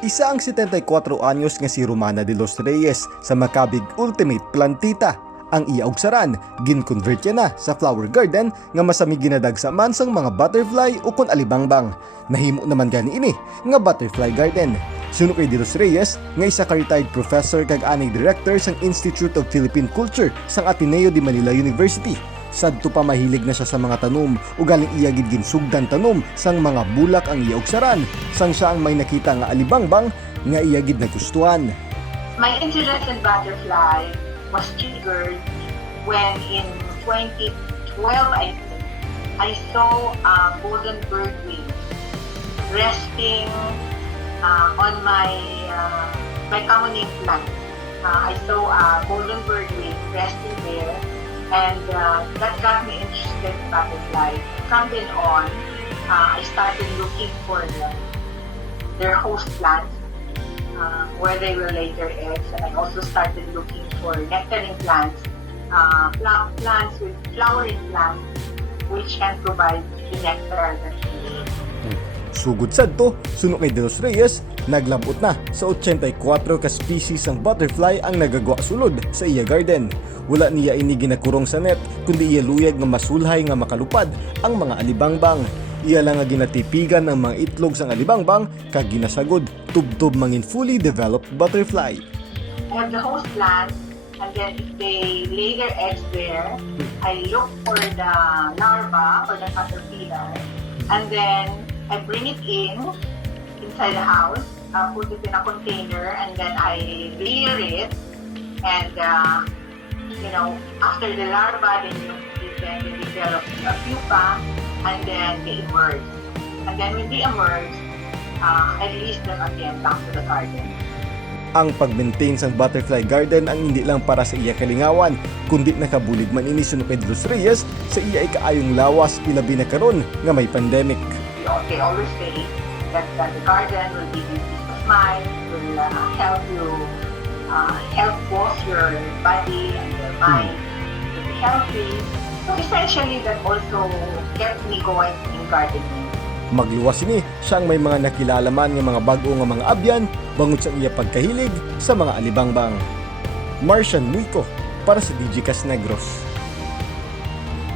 Isa ang 74 anyos nga si Romana de los Reyes sa makabig ultimate plantita. Ang iya ugsaran, gin-convert niya na sa flower garden nga masami ginadag sa mansang mga butterfly o kun alibangbang. Nahimo naman gani ini nga butterfly garden. Suno kay de los Reyes nga isa ka retired professor kag aning director sang Institute of Philippine Culture sang Ateneo de Manila University. Sadto pa mahilig na siya sa mga tanom ug galing iya gid ginsugdan tanom sang mga bulak ang iya ugsaran sang siya ang may nakita nga alibangbang nga iya gid nagustuhan. My interest in butterfly was triggered when in 2012 I saw a golden birdwing resting on my camoning plant. I saw a golden birdwing resting there. And that got me interested in butterfly. From then on, I started looking for their host plants, where they will lay their eggs. And I also started looking for nectaring plants, plants with flowering plants, which can provide the nectar that we need. Sugod sadto, suno kay de los Reyes, naglabot na sa 84 ka species ng butterfly ang nagagwa sulod sa iya garden. Wala niya ini ginakurong sa net, kundi iya luyag nga masulhay nga makalupad ang mga alibangbang. Iya lang nga ginatipigan ang mga itlog sang alibangbang kag ginasagod tubtob mangin fully developed butterfly. I have the host plants, and then if they lay their eggs there, I look for the larva or the caterpillar, and then I bring it inside the house, put it in a container, and then I rear it, and after the larva, then they develop a pupa, and then they emerge. And then when they emerge, I release them again back to the garden. Ang pag-maintain sang butterfly garden ang hindi lang para sa iya kalingawan, kundi nakabulig man ini suno kay de los Reyes sa iya ikaayong lawas ilabi na karon nga may pandemic. They always say that the garden will give you peace of mind, will help you, help both your body and your mind to be healthy. So essentially, that also kept me going in gardening. Magluwas ini siyang may mga nakilalaman nga mga bag-o nga mga abyan bangod sa iya pagkahilig sa mga alibangbang. Marcian Luico para sa DG Cas Negros.